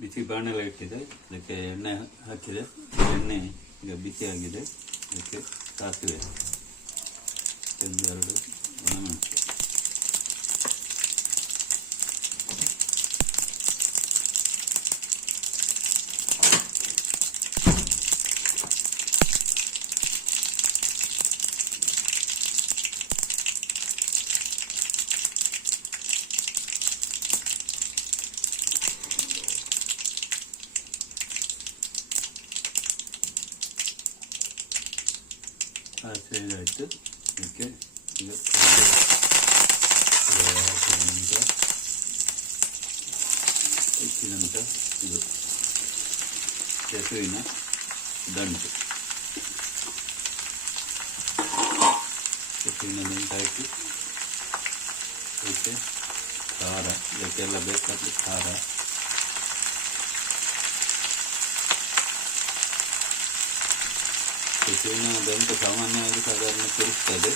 ಬಿಸಿ ಬಾಣಲೆ ಇಟ್ಟಿದೆ. ಅದಕ್ಕೆ ಎಣ್ಣೆ ಹಾಕಿದೆ. ಎಣ್ಣೆ ಈಗ ಬಿಸಿ ಆಗಿದೆ ಅದಕ್ಕೆ ಸಾಸಿವೆ. ಒಂದು ಒಣಮೆಣಸು ಸಾಸಿವೆ ಆಯಿತು ಅದಕ್ಕೆ ಈಗ ಕರಿಬೇವು ಹಾಕಿದ ನಂತರ ಹೆಚ್ಚಿದಂಥ ಇದು ಕೆಸುವಿನ ದಂಟು ಕೆಸುವಿನ ದಂಟು ಹಾಕಿ ಅದಕ್ಕೆ ದಂಟು ಸಾಮಾನ್ಯವಾಗಿ ಸಾಧಾರಣ ತಿರುಗ್ತದೆ.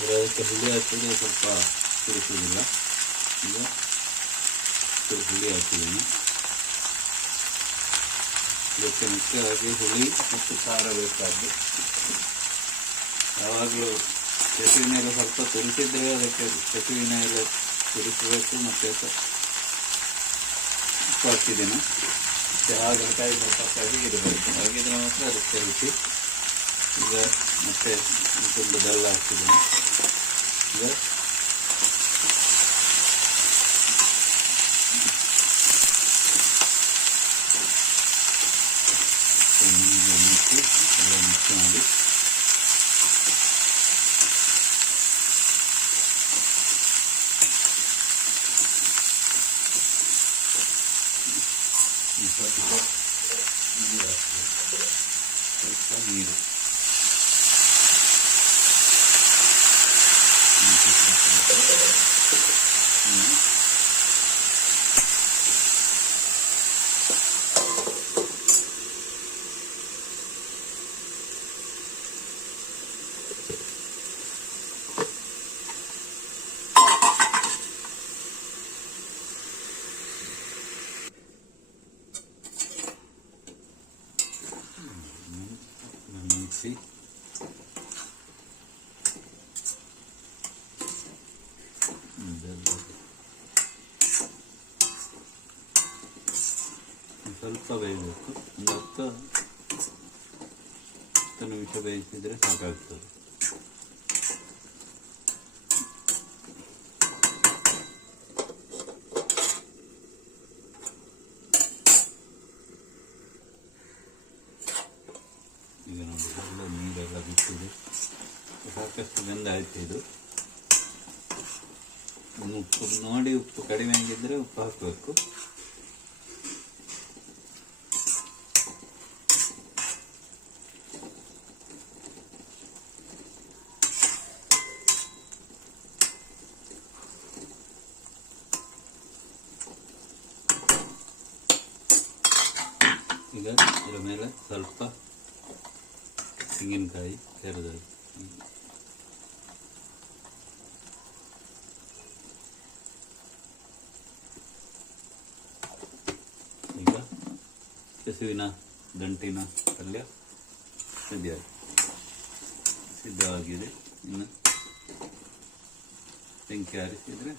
ಅದಕ್ಕೆ ಹುಳಿ ಹಾಕಿದ್ರೆ ಸ್ವಲ್ಪ ತಿರುಗಿಲ್ಲ ಈಗ ಹುಳಿ ಹಾಕಿದ್ದೀನಿ. ಇದಕ್ಕೆ ಮುಖ್ಯವಾಗಿ ಹುಳಿ ಮತ್ತು ಖಾರ ಬೇಕಾದ್ದು. ಯಾವಾಗಲೂ ಕೆಸುವಿನ ಎಲ್ಲ ಸ್ವಲ್ಪ ತುರಿಸಿದ್ರೆ ಅದಕ್ಕೆ ಕೆಸುವಿನ ಎಲ್ಲ ತುರಿಸಬೇಕು ಮತ್ತು ಹಾಕಿದ್ದೇನೆ. ಮತ್ತೆ ಹಾಗಲಕಾಯಿ ಸ್ವಲ್ಪ ಕಹಿ ಇರಬೇಕು ಹಾಗಿದ್ರೆ ಮಾತ್ರ ಅದಕ್ಕೆ ರುಚಿ ಈಗ ಮತ್ತೆ ಒಂದು ಬೆಲ್ಲ ಹಾಕಿದ್ದೀನಿ ಈಗ ಒಂದು ಸ್ವಲ್ಪ ನೀರು ಹಾಕ್ಬೇಕು ಸ್ವಲ್ಪ ನೀರು ಹ್ಮ್. ಸ್ವಲ್ಪ ಬೇಯಬೇಕು ಒಂದು ಹತ್ತು ಹತ್ತು ನಿಮಿಷ ಬೇಯಿಸಿದ್ರೆ ಸಾಕಾಗ್ತದೆ. ಈಗ ನೋಡಿ, ಎಲ್ಲ ನೀರೆಲ್ಲ ಬಿಟ್ಟಿದೆ. ಸಾಕಷ್ಟು ಬೆಂದಾಯ್ತು ಇದು. ಉಪ್ಪು ನೋಡಿ, ಉಪ್ಪು ಕಡಿಮೆ ಆಗಿದ್ರೆ ಉಪ್ಪು ಹಾಕಬೇಕು. ಈಗ ಇದರ ಮೇಲೆ ಸ್ವಲ್ಪ ತೆಂಗಿನಕಾಯಿ ತೆರೆದದ್ದು ಈಗ ಕೆಸುವಿನ ದಂಟಿನ ಪಲ್ಯ ಸಿದ್ಧ ಸಿದ್ಧವಾಗಿದೆ. ಇನ್ನು ಬೆಂಕಿ ಆರಿಸಿದರೆ